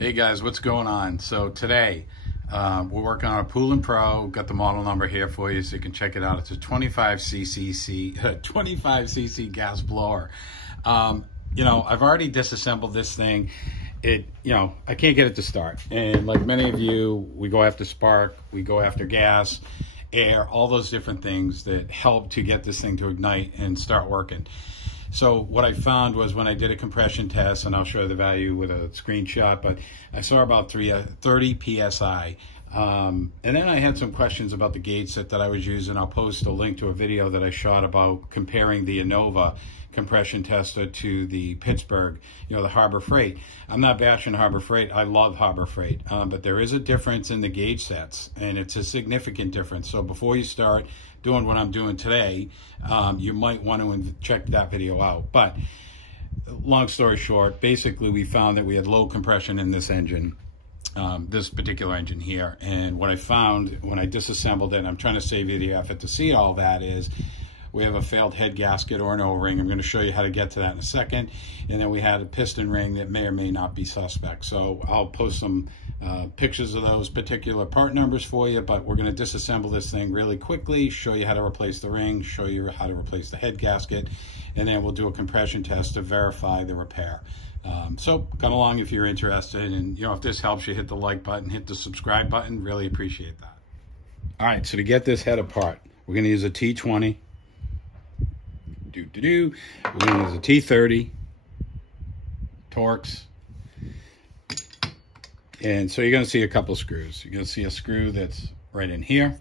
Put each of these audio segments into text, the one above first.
Hey guys, what's going on? So today we're working on a Poulan Pro. Got the model number here for you so you can check it out. It's a 25cc gas blower. I've already disassembled this thing. I can't get it to start. And like many of you, we go after spark, we go after gas, air, all those different things that help to get this thing to ignite and start working. So what I found was when I did a compression test, and I'll show you the value with a screenshot, but I saw about 30 PSI. And then I had some questions about the gauge set that I was using. I'll post a link to a video that I shot about comparing the Innova compression tester to the Pittsburgh, the Harbor Freight. I'm not bashing Harbor Freight. I love Harbor Freight, but there is a difference in the gauge sets, and it's a significant difference. So before you start doing what I'm doing today, you might want to check that video out. But long story short, basically we found that we had low compression in this engine, this particular engine here. And what I found when I disassembled it, and I'm trying to save you the effort to see all that, is we have a failed head gasket or an O-ring. I'm going to show you how to get to that in a second. And then we had a piston ring that may or may not be suspect. So I'll post some pictures of those particular part numbers for you, but we're going to disassemble this thing really quickly, show you how to replace the ring, show you how to replace the head gasket, and then we'll do a compression test to verify the repair. So come along if you're interested, and if this helps you, hit the like button, hit the subscribe button. Really appreciate that. All right, so to get this head apart, we're going to use a T20. We're going to use a T30 Torx. And so you're going to see a couple screws. You're going to see a screw that's right in here.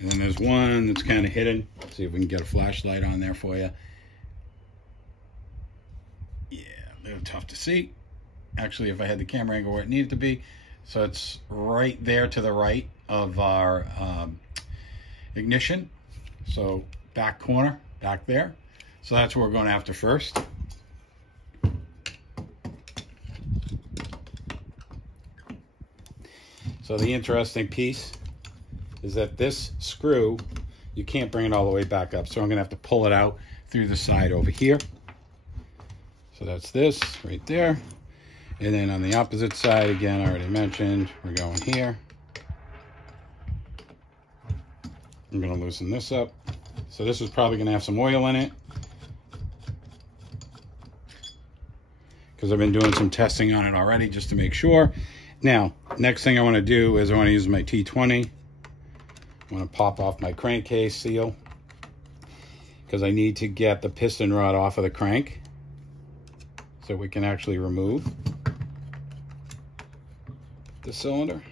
And then there's one that's kind of hidden. Let's see if we can get a flashlight on there for you. Yeah, a little tough to see. Actually, if I had the camera angle where it needed to be. So it's right there to the right of our ignition. So back corner, back there. So that's what we're going after first. So the interesting piece is that this screw, you can't bring it all the way back up. So I'm going to have to pull it out through the side over here. So that's this right there. And then on the opposite side, again, I already mentioned, we're going here. I'm going to loosen this up. So this is probably going to have some oil in it, because I've been doing some testing on it already just to make sure. Now, next thing I want to do is I want to use my T20. I want to pop off my crankcase seal, because I need to get the piston rod off of the crank so we can actually remove the cylinder.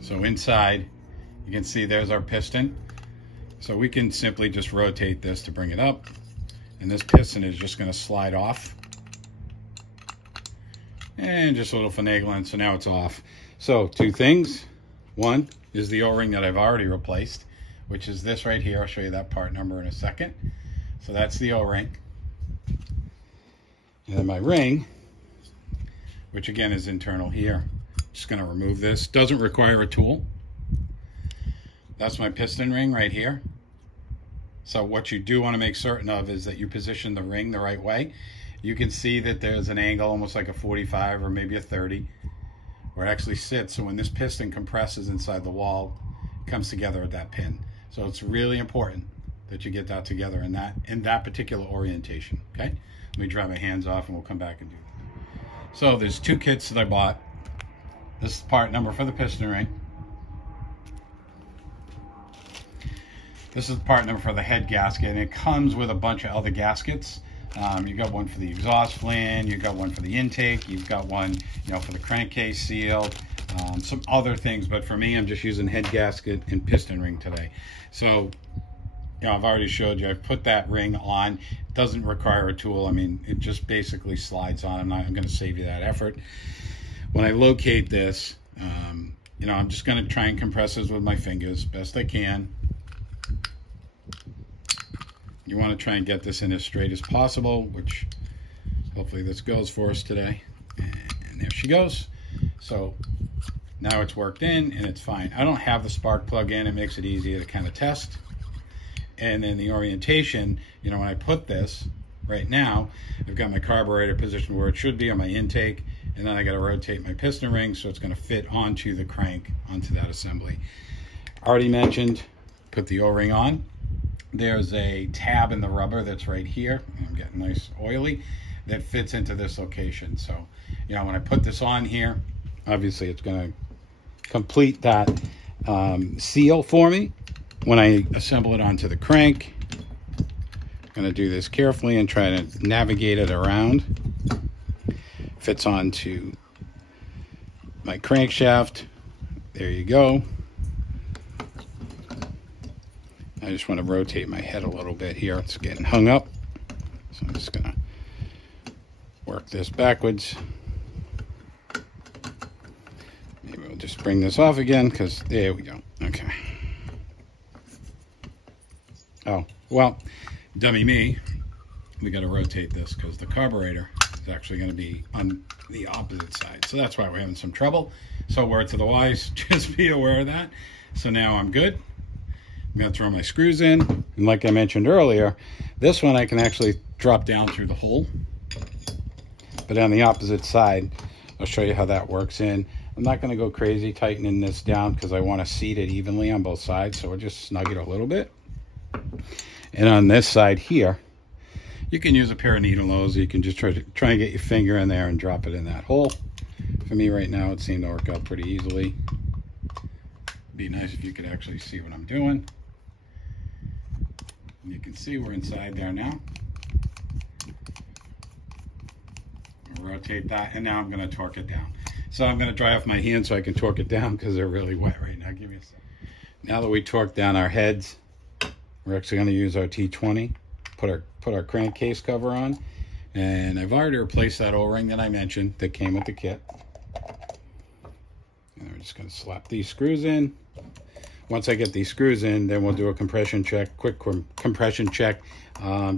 So inside, you can see there's our piston. So we can simply just rotate this to bring it up, and this piston is just going to slide off. And just a little finagling, so now it's off. So two things. One is the O-ring that I've already replaced, which is this right here. I'll show you that part number in a second. So that's the O-ring. And then my ring, which again is internal here. Just going to remove this. Doesn't require a tool. That's my piston ring right here. So what you do want to make certain of is that you position the ring the right way. You can see that there's an angle almost like a 45 or maybe a 30 where it actually sits. So when this piston compresses inside the wall, it comes together at that pin. So it's really important that you get that together in that particular orientation. Okay, let me dry my hands off and we'll come back and do that. So there's two kits that I bought. This is part number for the piston ring. This is the part number for the head gasket, and it comes with a bunch of other gaskets. You got one for the exhaust fan, you got one for the intake, you've got one, for the crankcase seal, some other things. But for me, I'm just using head gasket and piston ring today. So, I've already showed you. I've put that ring on. It doesn't require a tool. I mean, it just basically slides on. I'm going to save you that effort. When I locate this, I'm just going to try and compress this with my fingers best I can. You want to try and get this in as straight as possible, which hopefully this goes for us today. And there she goes. So Now it's worked in and it's fine. I don't have the spark plug in. It makes it easier to kind of test. And then the orientation, you know, when I put this right now, I've got my carburetor positioned where it should be on my intake, and then I got to rotate my piston ring so it's going to fit onto the crank, onto that assembly. Already mentioned, put the O-ring on. There's a tab in the rubber that's right here. I'm getting nice oily. That fits into this location. So, you know, when I put this on here, obviously it's going to complete that seal for me. When I assemble it onto the crank, I'm going to do this carefully and try to navigate it around. Fits onto my crankshaft. There you go. I just want to rotate my head a little bit here. It's getting hung up. So I'm just going to work this backwards. Maybe we'll just bring this off again, because there we go. Okay. Oh, well, dummy me. We got to rotate this because the carburetor is actually going to be on the opposite side. So that's why we're having some trouble. So word to the wise, just be aware of that. So now I'm good. I'm going to throw my screws in. And like I mentioned earlier, this one I can actually drop down through the hole. But on the opposite side, I'll show you how that works in. I'm not going to go crazy tightening this down because I want to seat it evenly on both sides. So we'll just snug it a little bit. And on this side here, you can use a pair of needle nose. You can just try and get your finger in there and drop it in that hole. For me right now, it seemed to work out pretty easily. It'd be nice if you could actually see what I'm doing. And you can see we're inside there now. I'll rotate that, and now I'm going to torque it down. So I'm going to dry off my hands so I can torque it down because they're really wet right now. Give me a second. Now that we torque down our heads, we're actually going to use our T20, put our crankcase cover on, and I've already replaced that O-ring that I mentioned that came with the kit. And we're just going to slap these screws in. Once I get these screws in, then we'll do a compression check, quick compression check,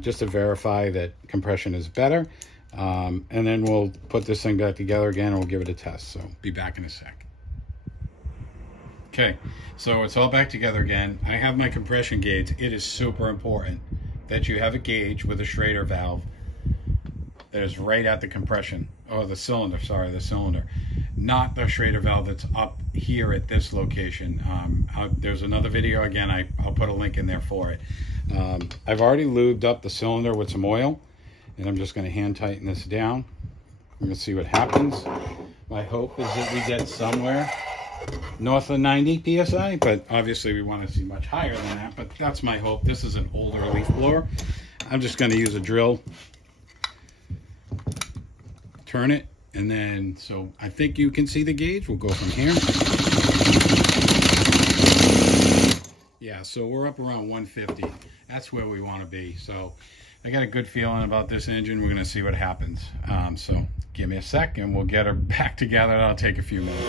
just to verify that compression is better. And then we'll put this thing back together again and we'll give it a test. So be back in a sec. Okay, so it's all back together again. I have my compression gauge. It is super important that you have a gauge with a Schrader valve that is right at the compression, or the cylinder, sorry, the cylinder. Not the Schrader valve that's up here at this location. There's another video, again, I'll put a link in there for it. I've already lubed up the cylinder with some oil, and I'm just gonna hand tighten this down. We're gonna see what happens. My hope is that we get somewhere north of 90 psi, but obviously we want to see much higher than that, but that's my hope. This is an older leaf blower. I'm just going to use a drill, turn it, and then, so I think you can see the gauge. We'll go from here. Yeah, so we're up around 150. That's where we want to be. So I got a good feeling about this engine. We're going to see what happens. So give me a sec and we'll get her back together. That'll take a few minutes.